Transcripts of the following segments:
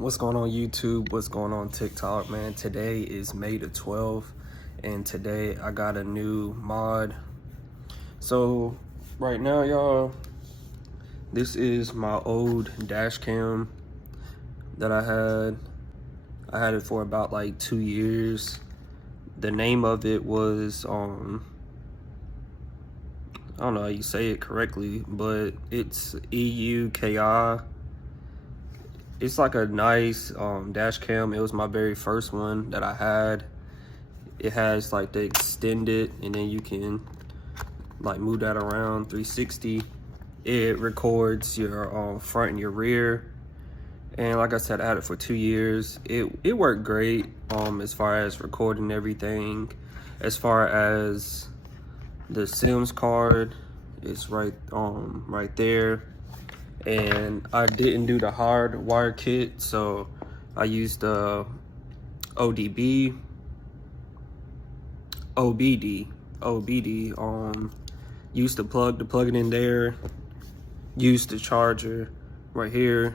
What's going on YouTube? What's going on TikTok, man? Today is May the 12th, and today I got a new mod. So right now, y'all, this is my old dash cam that I had. I had it for about like 2 years. The name of it was I don't know how you say it correctly, but it's EUKI. It's like a nice dash cam. It was my very first one that I had. It has like the extended, and then you can like move that around 360. It records your front and your rear. And like I said, I had it for 2 years. It worked great as far as recording everything. As far as the SIMS card, it's right there. And I didn't do the hard wire kit, so I used the OBD. Used the plug to plug it in there. Used the charger right here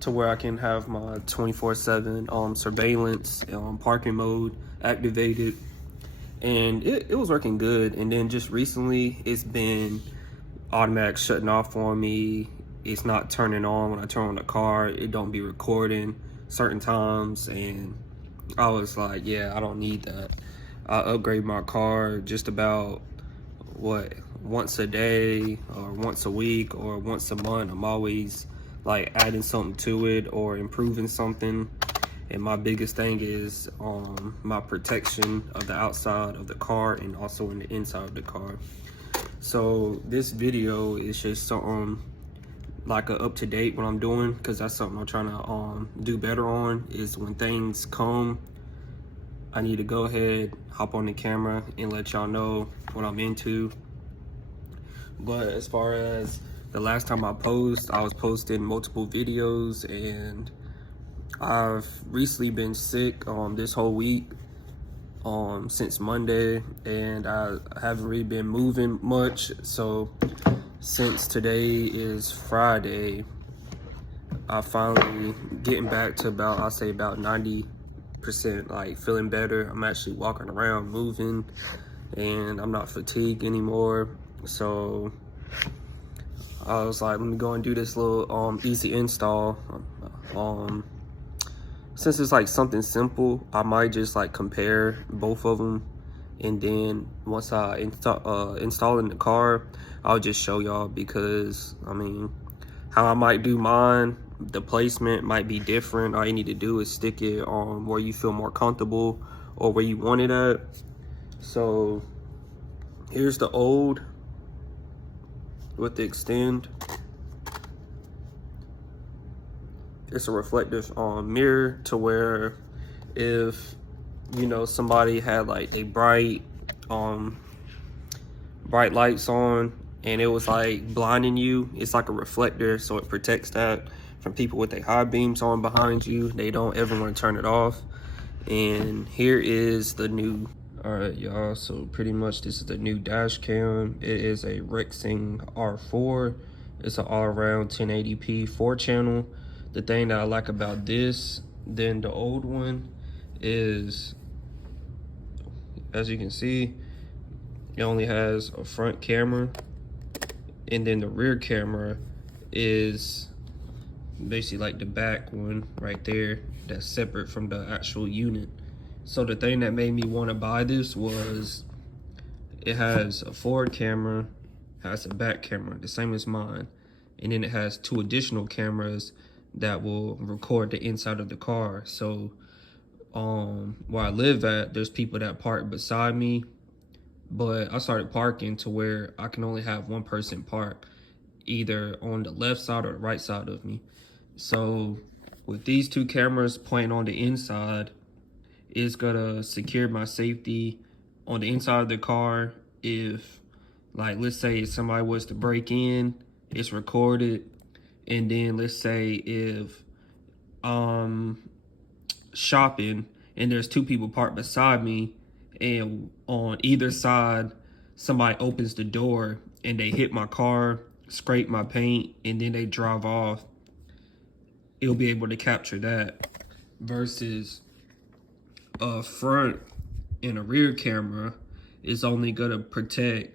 to where I can have my 24/7 surveillance parking mode activated, and it was working good. And then just recently, it's been automatic shutting off on me. It's not turning on when I turn on the car. It don't be recording certain times, and I was like, yeah, I don't need that. I upgrade my car just about once a day or once a week or once a month. I'm always like adding something to it or improving something. And my biggest thing is my protection of the outside of the car and also in the inside of the car. So this video is just something like a up-to-date what I'm doing, because that's something I'm trying to do better on. Is when things come, I need to go ahead, hop on the camera and let y'all know what I'm into. But as far as the last time I was posting multiple videos, and I've recently been sick this whole week since Monday, and I haven't really been moving much. So since today is Friday, I finally getting back to about, I'll say about 90%, like feeling better. I'm actually walking around, moving, and I'm not fatigued anymore. So I was like, let me go and do this little easy install. Since it's like something simple, I might just like compare both of them, and then once I install in the car, I'll just show y'all, because I mean, how I might do mine, the placement might be different. All you need to do is stick it on where you feel more comfortable or where you want it at. So here's the old with the extend. It's a reflective mirror, to where if you know somebody had like a bright lights on and it was like blinding you, it's like a reflector, so it protects that from people with their high beams on behind you. They don't ever want to turn it off. And here is the new. All right, y'all, so pretty much this is the new dash cam. It is a Rexing R4. It's an all-around 1080p 4-channel. The thing that I like about this than the old one is, as you can see, it only has a front camera, and then the rear camera is basically like the back one right there that's separate from the actual unit. So the thing that made me want to buy this was it has a forward camera, has a back camera, the same as mine, and then it has 2 additional cameras that will record the inside of the car. So where I live at, there's people that park beside me, but I started parking to where I can only have one person park either on the left side or the right side of me. So with these 2 cameras pointing on the inside, it's gonna secure my safety on the inside of the car. If, like, let's say if somebody was to break in, it's recorded. And then let's say if shopping and there's 2 people parked beside me, and on either side somebody opens the door and they hit my car, scrape my paint, and then they drive off, it'll be able to capture that, versus a front and a rear camera is only gonna protect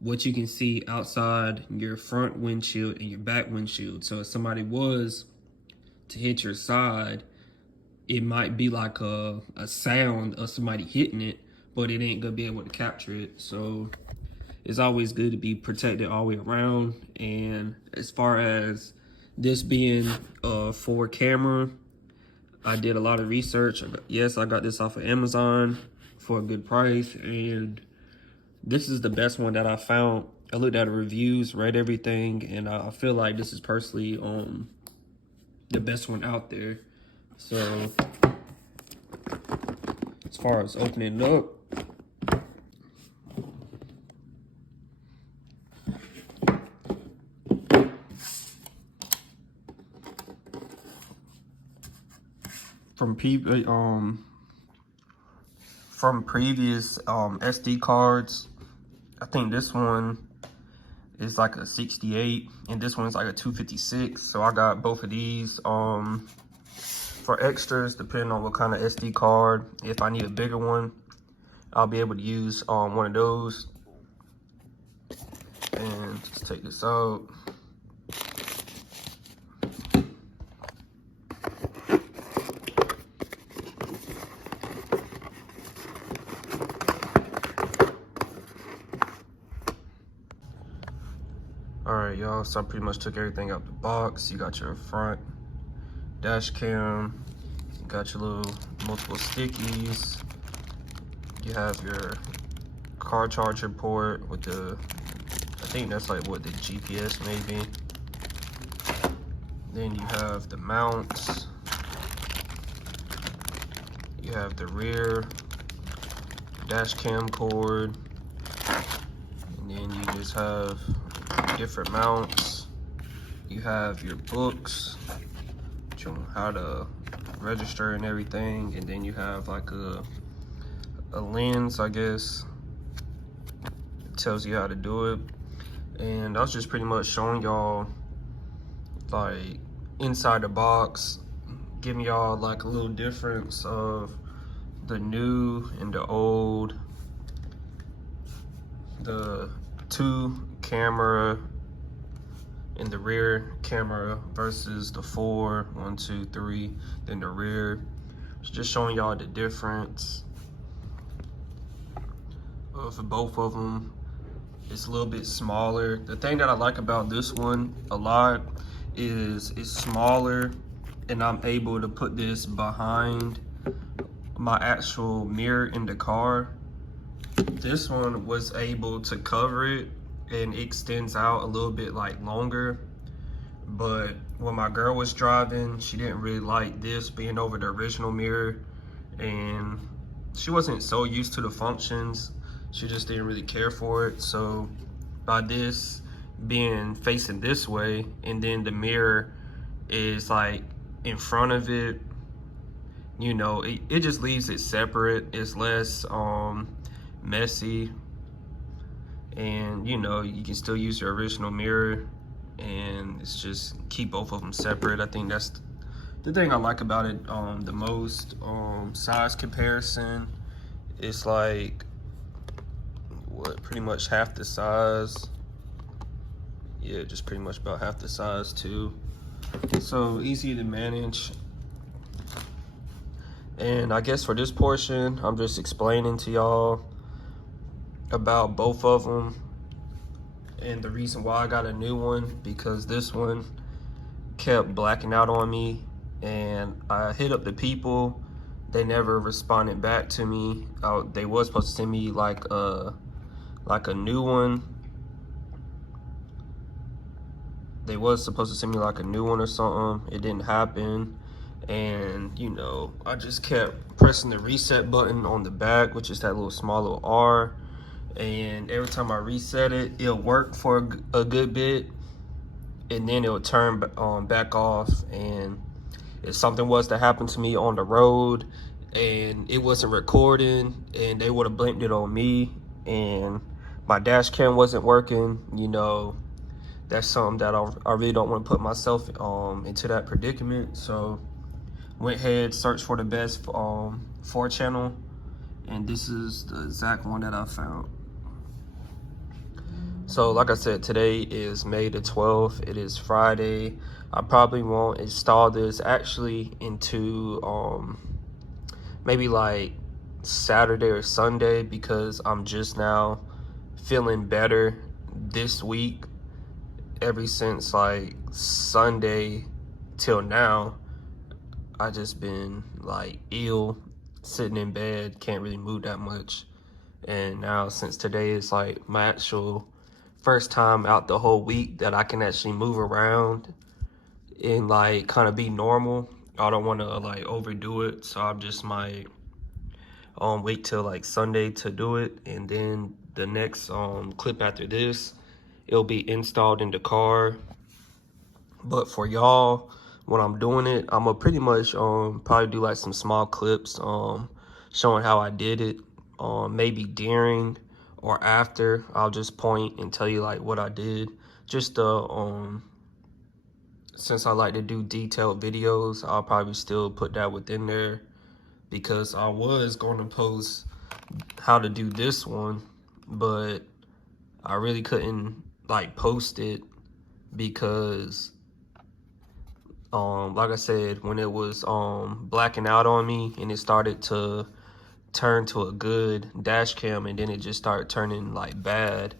what you can see outside your front windshield and your back windshield. So if somebody was to hit your side, it might be like a sound of somebody hitting it, but it ain't gonna be able to capture it. So it's always good to be protected all the way around. And as far as this being a 4 camera, I did a lot of research. Yes, I got this off of Amazon for a good price, and this is the best one that I found. I looked at the reviews, read everything, and I feel like this is personally the best one out there. So as far as opening it up, from previous SD cards, I think this one is like a 68 and this one's like a 256. So I got both of these for extras, depending on what kind of SD card. If I need a bigger one, I'll be able to use one of those. And just take this out. Alright, y'all, so I pretty much took everything out the box. You got your front dash cam, you got your little multiple stickies, you have your car charger port with the, I think that's like what the GPS maybe. Then you have the mounts, you have the rear dash cam cord, and then you just have different mounts. You have your books on how to register and everything, and then you have like a lens, I guess. It tells you how to do it. And I was just pretty much showing y'all like inside the box, giving y'all like a little difference of the new and the old, the 2 camera in the rear camera versus the 4, 1, 2, 3, then the rear. It's just showing y'all the difference of both of them. It's a little bit smaller. The thing that I like about this one a lot is it's smaller, and I'm able to put this behind my actual mirror in the car. This one was able to cover it, and it extends out a little bit like longer. But when my girl was driving, she didn't really like this being over the original mirror, and she wasn't so used to the functions. She just didn't really care for it. So by this being facing this way, and then the mirror is like in front of it, you know, it just leaves it separate. It's less messy, and you know, you can still use your original mirror, and it's just keep both of them separate. I think that's the thing I like about it the most. Size comparison, it's like what, pretty much half the size. Yeah, just pretty much about half the size too. So easy to manage. And I guess for this portion, I'm just explaining to y'all about both of them and the reason why I got a new one, because this one kept blacking out on me, and I hit up the people. They never responded back to me. They was supposed to send me like a new one. They was supposed to send me like a new one or something. It didn't happen. And you know, I just kept pressing the reset button on the back, which is that little small little R. And every time I reset it, it'll work for a good bit, and then it'll turn back off. And if something was to happen to me on the road and it wasn't recording, and they would have blamed it on me, and my dash cam wasn't working, you know, that's something that I really don't want to put myself into that predicament. So went ahead, searched for the best 4 channel, and this is the exact one that I found. So like I said, today is May the 12th. It is Friday. I probably won't install this actually into maybe like Saturday or Sunday, because I'm just now feeling better this week. Ever since like Sunday till now, I just been like ill, sitting in bed, can't really move that much. And now since today is like my actual first time out the whole week that I can actually move around and like kind of be normal, I don't want to like overdo it, so I just might wait till like Sunday to do it, and then the next clip after this, it'll be installed in the car. But for y'all, when I'm doing it, I'm gonna pretty much probably do like some small clips showing how I did it. Maybe during or after, I'll just point and tell you like what I did. Just since I like to do detailed videos, I'll probably still put that within there, because I was going to post how to do this one, but I really couldn't like post it because like I said, when it was blacking out on me and it started to turn to a good dash cam, and then it just started turning like bad,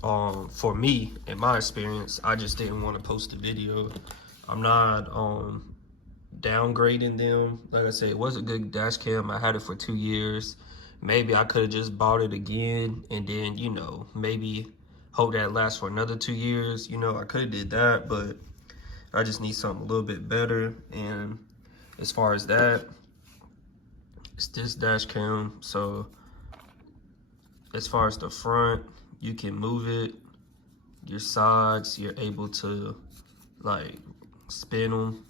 for me, in my experience, I just didn't want to post the video. I'm not downgrading them. Like I said, it was a good dash cam. I had it for 2 years. Maybe I could have just bought it again and then, you know, maybe hope that lasts for another 2 years. You know, I could have did that, but I just need something a little bit better. And as far as that, it's this dash cam. So as far as the front, you can move it. Your sides, you're able to like spin them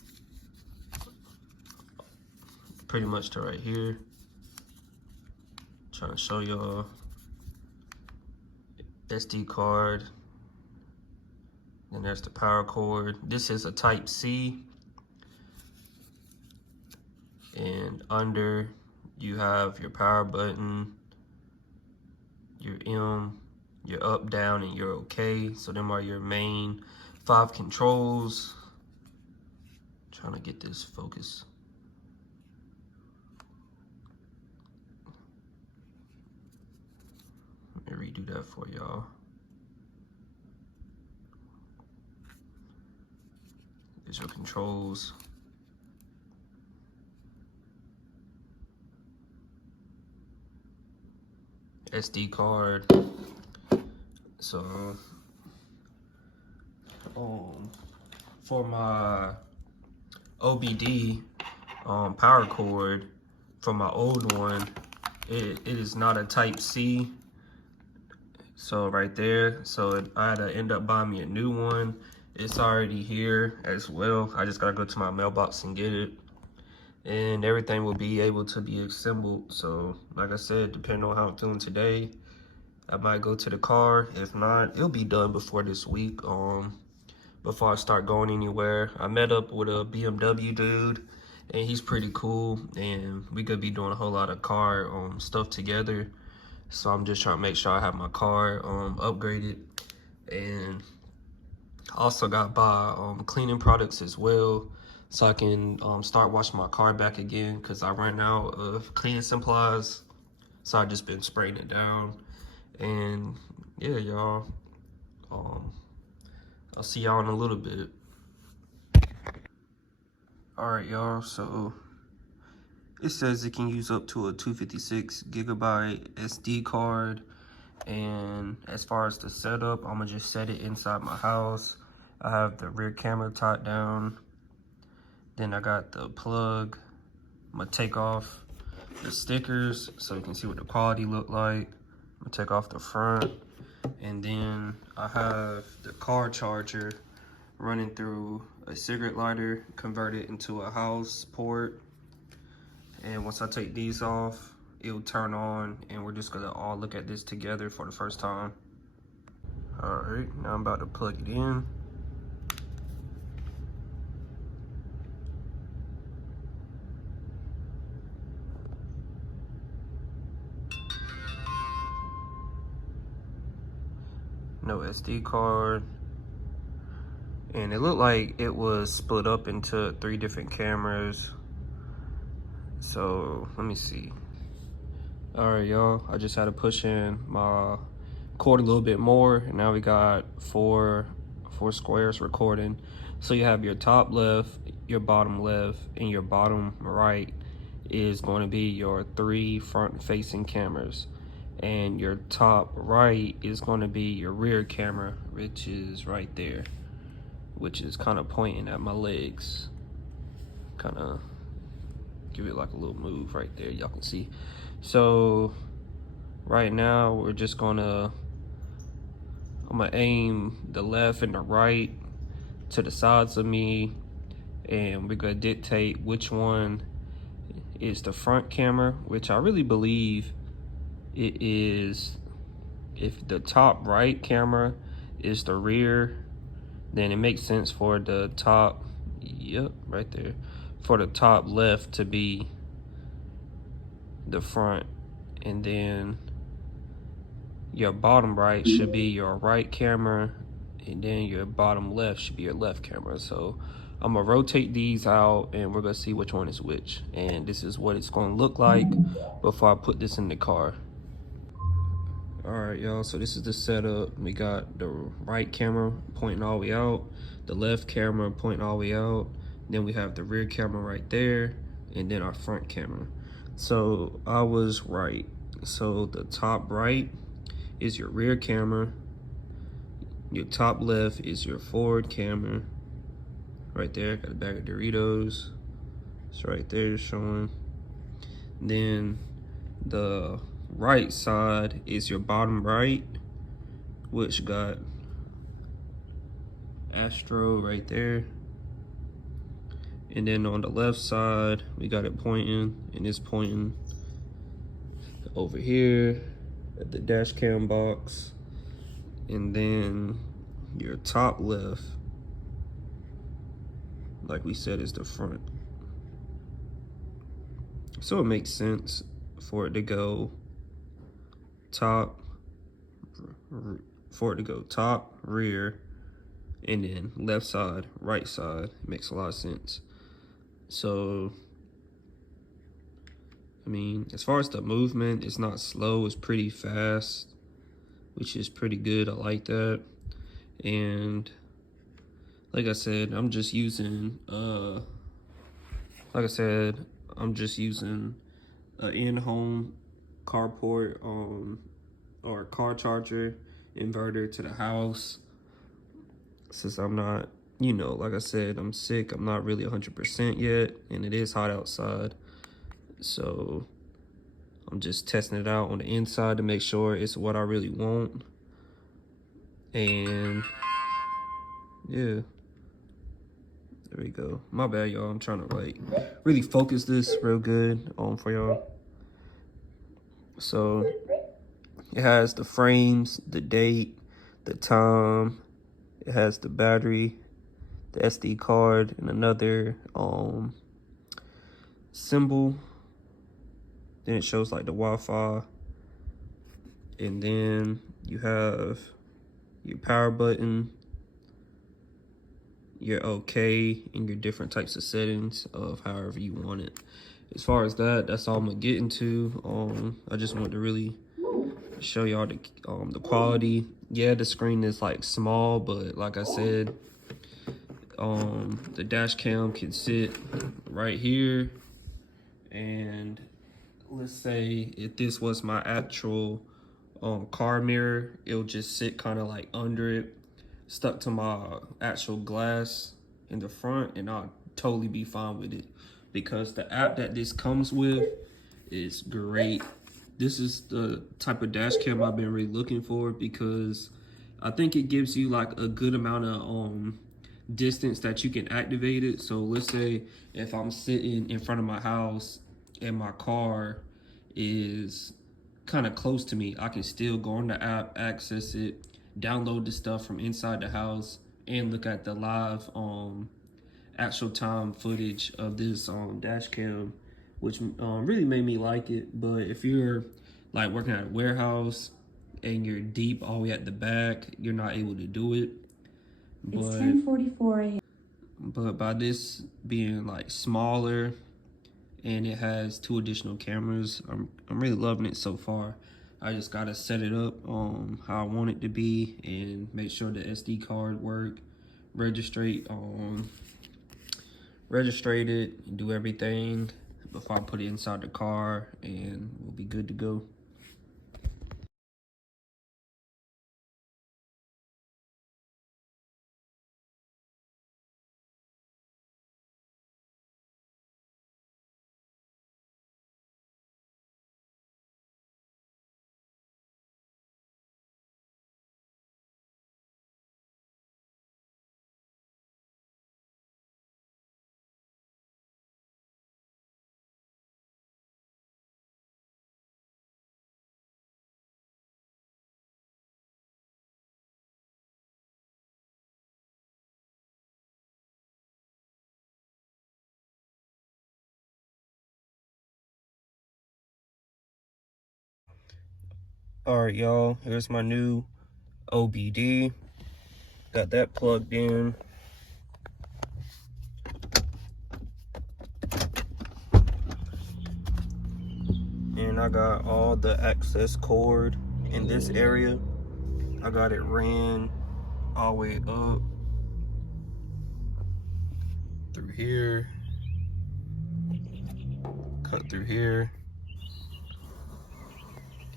pretty much to right here. Trying to show y'all. SD card. Then there's the power cord. This is a Type C. And under, you have your power button, your M, your up, down, and your OK. So them are your main 5 controls. Trying to get this focus. Let me redo that for y'all. These are controls. SD card. So for my OBD power cord for my old one, it is not a Type C. So right there, so I had to end up buying me a new one. It's already here as well. I just gotta go to my mailbox and get it, and everything will be able to be assembled. So like I said, depending on how I'm feeling today, I might go to the car. If not, it'll be done before this week. Before I start going anywhere, I met up with a BMW dude, and he's pretty cool, and we could be doing a whole lot of car stuff together. So I'm just trying to make sure I have my car upgraded, and also got buy cleaning products as well, so I can start washing my car back again, because I ran out of cleaning supplies. So I just been spraying it down. And yeah, y'all, I'll see y'all in a little bit. All right, y'all, so it says it can use up to a 256 gigabyte SD card. And as far as the setup, I'm gonna just set it inside my house. I have the rear camera top down. Then I got the plug. I'm gonna take off the stickers so you can see what the quality look like. I'm gonna take off the front. And then I have the car charger running through a cigarette lighter, converted into a house port. And once I take these off, it'll turn on, and we're just gonna all look at this together for the first time. All right, now I'm about to plug it in. No SD card. And it looked like it was split up into 3 different cameras. So let me see. All right, y'all, I just had to push in my cord a little bit more, and now we got four squares recording. So you have your top left, your bottom left, and your bottom right is going to be your 3 front facing cameras, and your top right is going to be your rear camera, which is right there, which is kind of pointing at my legs. Kind of give it like a little move right there, y'all can see. So right now we're just I'm gonna aim the left and the right to the sides of me, and we're gonna dictate which one is the front camera, which I really believe it is. If the top right camera is the rear, then it makes sense for the top, yep, right there, for the top left to be the front, and then your bottom right should be your right camera, and then your bottom left should be your left camera. So I'm gonna rotate these out and we're gonna see which one is which, and this is what it's gonna look like before I put this in the car. All right, y'all, so this is the setup. We got the right camera pointing all the way out, the left camera pointing all the way out, then we have the rear camera right there, and then our front camera. So I was right. So the top right is your rear camera, your top left is your forward camera. Right there, got a bag of Doritos. It's right there showing. Then the right side is your bottom right, which got Astro right there. And then on the left side, we got it pointing, and it's pointing over here at the dash cam box. And then your top left, like we said, is the front. So it makes sense for it to go top, rear, and then left side, right side. It makes a lot of sense. So, I mean, as far as the movement, it's not slow, it's pretty fast, which is pretty good. I like that. And like I said, I'm just using an in-home carport or car charger inverter to the house, since I'm not, like I said, I'm sick. I'm not really 100% yet, and it is hot outside. So I'm just testing it out on the inside to make sure it's what I really want. And yeah, there we go. My bad, y'all. I'm trying to like really focus this real good for y'all. So it has the frames, the date, the time. It has the battery, the SD card, and another symbol. Then it shows like the Wi-Fi. And then you have your power button, your OK, and your different types of settings of however you want it. As far as that's all I'm gonna get into. I just wanted to really show y'all the quality. Yeah, the screen is like small, but like I said, the dash cam can sit right here, and let's say if this was my actual car mirror, it'll just sit kind of like under it, stuck to my actual glass in the front, and I'll totally be fine with it, because the app that this comes with is great. This is the type of dash cam I've been really looking for, because I think it gives you like a good amount of distance that you can activate it. So let's say if I'm sitting in front of my house and my car is kind of close to me, I can still go on the app, access it, download the stuff from inside the house and look at the live actual time footage of this dash cam, which really made me like it. But if you're like working at a warehouse and you're deep all the way at the back, you're not able to do it. But it's 10:44 a.m. But by this being like smaller and it has 2 additional cameras, I'm really loving it so far. I just gotta set it up how I want it to be and make sure the SD card work, register it, and do everything before I put it inside the car, and we'll be good to go. All right, y'all, here's my new OBD. Got that plugged in. And I got all the access cord in this area. I got it ran all the way up through here, cut through here,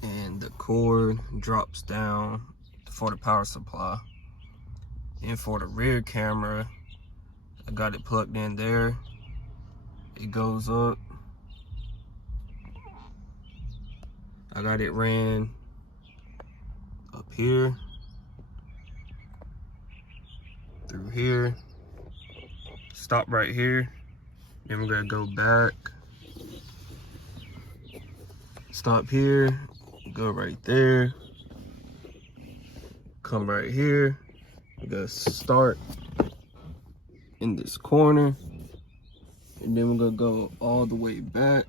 and the cord drops down for the power supply. And for the rear camera, I got it plugged in there. It goes up. I got it ran up here, through here, stop right here. Then we're gonna go back, stop here, go right there, come right here. We're gonna start in this corner, and then we're gonna go all the way back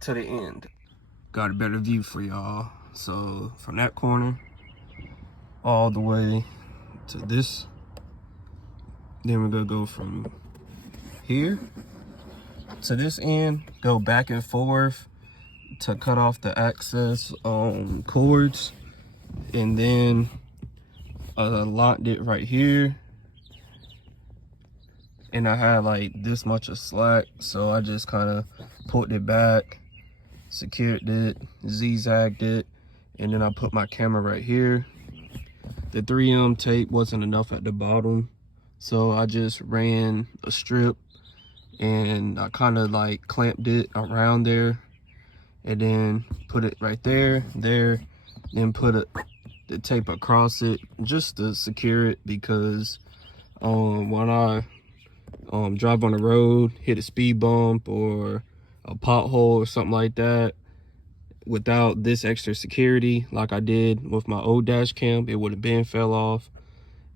to the end. Got a better view for y'all. So from that corner all the way to this, then we're gonna go from here to this end, go back and forth to cut off the access cords, and then locked it right here. And I had like this much of slack, so I just kind of pulled it back, secured it, zigzagged it, and then I put my camera right here. The 3M tape wasn't enough at the bottom, so I just ran a strip and I kind of like clamped it around there, and then put it right there, then put the tape across it just to secure it, because when I drive on the road, hit a speed bump or a pothole or something like that, without this extra security like I did with my old dash cam, it would have been fell off.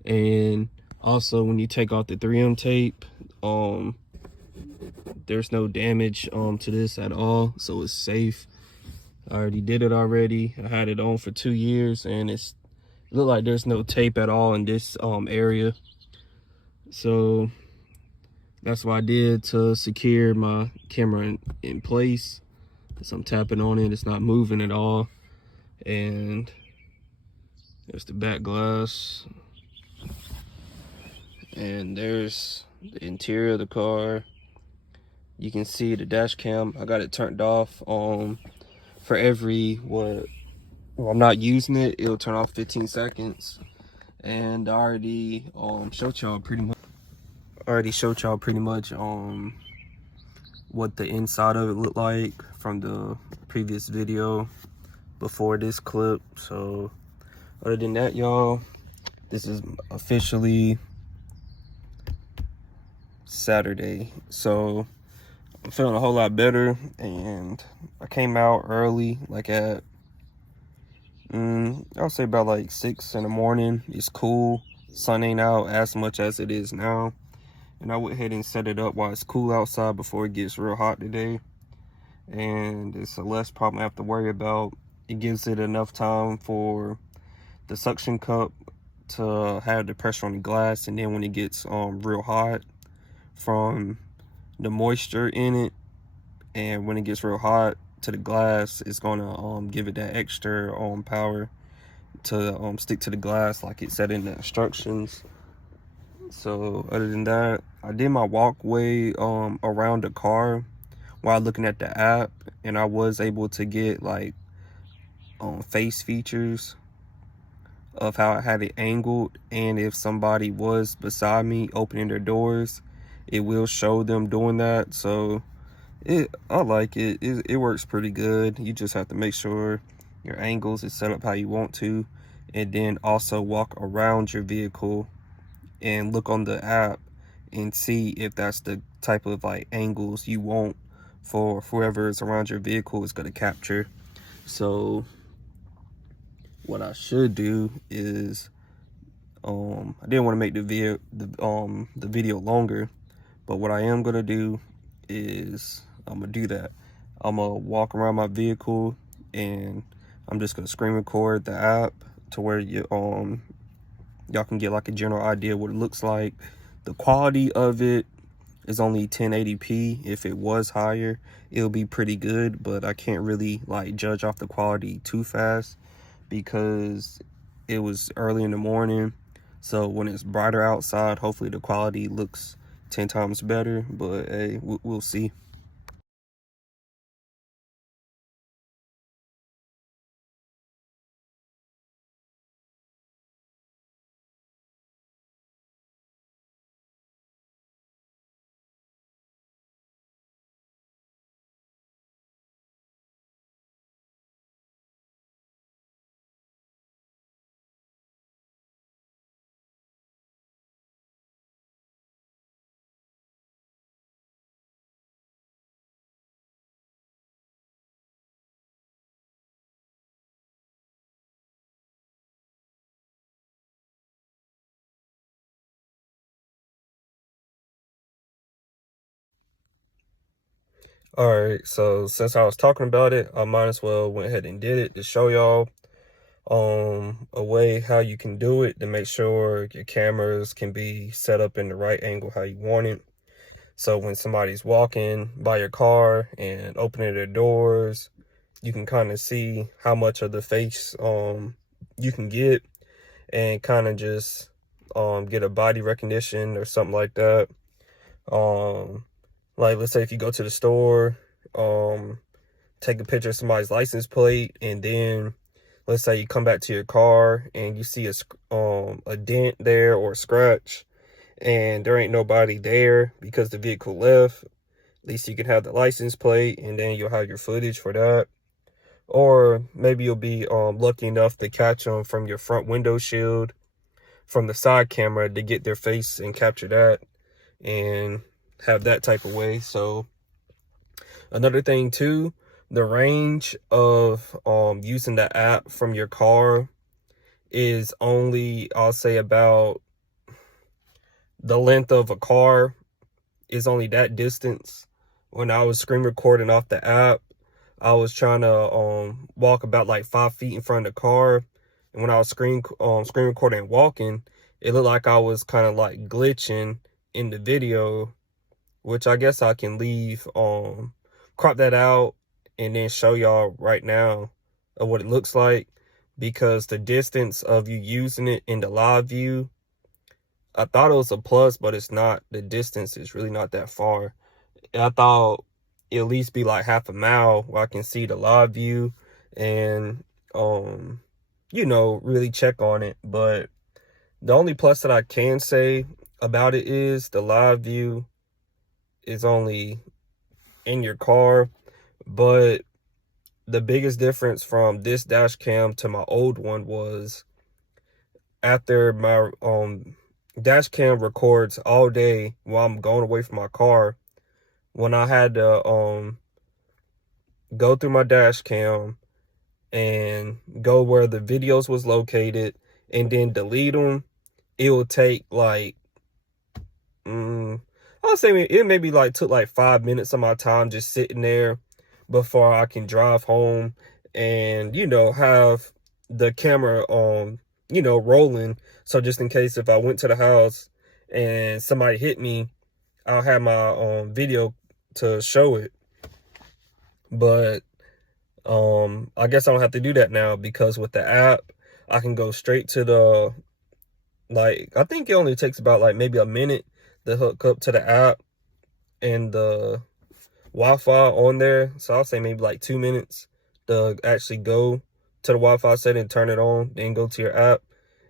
And also, when you take off the 3M tape, there's no damage to this at all, so it's safe. I already did it already. I had it on for 2 years, and it looked like there's no tape at all in this area. So that's what I did to secure my camera in place. So I'm tapping on it, it's not moving at all. And there's the back glass. And there's the interior of the car. You can see the dash cam. I got it turned off for every, well, I'm not using it, it'll turn off 15 seconds. And I already showed y'all pretty much what the inside of it looked like from the previous video before this clip. So other than that, y'all, this is officially Saturday, so I'm feeling a whole lot better. And I came out early, like at I'll say about like 6 in the morning. It's cool. Sun ain't out as much as it is now. And I went ahead and set it up while it's cool outside before it gets real hot today. And it's a less problem I have to worry about. It gives it enough time for the suction cup to have the pressure on the glass, and then when it gets real hot from the moisture in it, and when it gets real hot to the glass, it's gonna give it that extra power to stick to the glass like it said in the instructions. So other than that, I did my walkway around the car while looking at the app, and I was able to get like face features of how I had it angled, and if somebody was beside me opening their doors, it will show them doing that. So I like it. It works pretty good. You just have to make sure your angles is set up how you want to, and then also walk around your vehicle and look on the app and see if that's the type of like angles you want for whoever is around your vehicle is going to capture. So what I should do is I didn't want to make the video longer, but what I am gonna do is I'm gonna do that. I'm gonna walk around my vehicle, and I'm just gonna screen record the app to where y'all can get like a general idea what it looks like. The quality of it is only 1080p. If it was higher, it'll be pretty good, but I can't really like judge off the quality too fast because it was early in the morning. So when it's brighter outside, hopefully the quality looks 10 times better, but hey, we'll see. All right, so since I was talking about it, I might as well went ahead and did it to show y'all a way how you can do it to make sure your cameras can be set up in the right angle how you want it. So when somebody's walking by your car and opening their doors, you can kind of see how much of the face you can get, and kind of just get a body recognition or something like that. Like let's say if you go to the store, take a picture of somebody's license plate, and then let's say you come back to your car and you see a dent there or a scratch, and there ain't nobody there because the vehicle left. At least you can have the license plate, and then you'll have your footage for that. Or maybe you'll be lucky enough to catch them from your front window shield from the side camera to get their face and capture that and have that type of way. So another thing too, the range of using the app from your car is only, I'll say, about the length of a car is only that distance. When I was screen recording off the app, I was trying to walk about like 5 feet in front of the car, and when I was screen recording and walking, it looked like I was kind of like glitching in the video, which I guess I can leave crop that out and then show y'all right now of what it looks like, because the distance of you using it in the live view, I thought it was a plus, but it's not. The distance is really not that far. I thought it'd at least be like half a mile where I can see the live view and really check on it. But the only plus that I can say about it is the live view is only in your car. But the biggest difference from this dash cam to my old one was after my dash cam records all day while I'm going away from my car. When I had to go through my dash cam and go where the videos was located and then delete them, it will take like, I'll say it maybe like took like 5 minutes of my time just sitting there before I can drive home and, have the camera rolling. So just in case if I went to the house and somebody hit me, I'll have my video to show it. But I guess I don't have to do that now, because with the app I can go straight to the, like, I think it only takes about like maybe a minute to hook up to the app and the Wi-Fi on there. So I'll say maybe like 2 minutes to actually go to the Wi-Fi setting, turn it on, then go to your app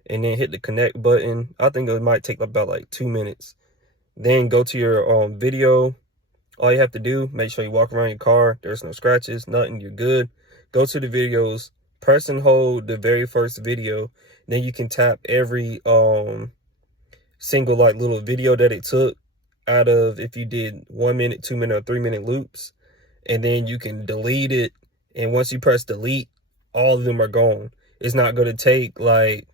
and then hit the connect button. I think it might take about like 2 minutes. Then go to your video. All you have to do, make sure you walk around your car, there's no scratches, nothing, you're good. Go to the videos, press and hold the very first video. Then you can tap every single like little video that it took out of, if you did 1 minute, 2 minute, or 3 minute loops, and then you can delete it. And once you press delete, all of them are gone. It's not going to take like,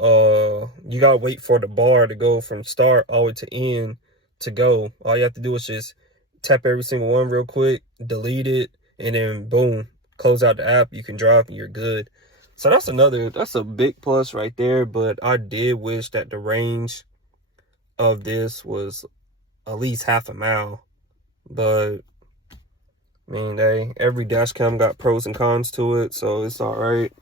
you gotta wait for the bar to go from start all the way to end to go. All you have to do is just tap every single one real quick, delete it, and then boom, close out the app. You can drive and you're good. So that's a big plus right there. But I did wish that the range of this was at least half a mile. But I mean, every dash cam got pros and cons to it, so it's all right.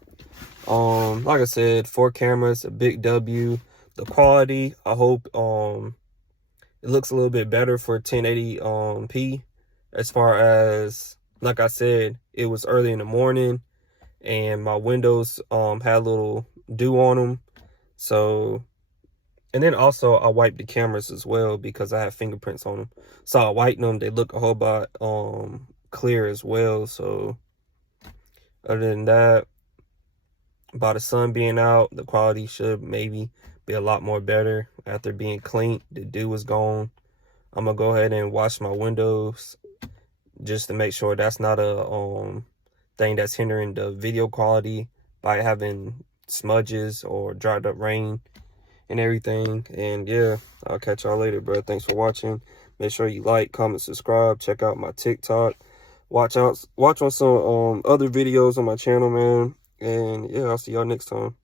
Like I said, 4 cameras, a big W. The quality, I hope it looks a little bit better for 1080p. As far as, like I said, it was early in the morning and my windows had a little dew on them. So, and then also I wiped the cameras as well because I have fingerprints on them. So I wiped them, they look a whole lot clear as well. So other than that, by the sun being out, the quality should maybe be a lot more better after being cleaned. The dew is gone. I'm gonna go ahead and wash my windows just to make sure that's not a thing that's hindering the video quality by having smudges or dried up rain and everything. And yeah, I'll catch y'all later, bro. Thanks for watching. Make sure you like, comment, subscribe. Check out my TikTok. Watch on some other videos on my channel, man. And yeah, I'll see y'all next time.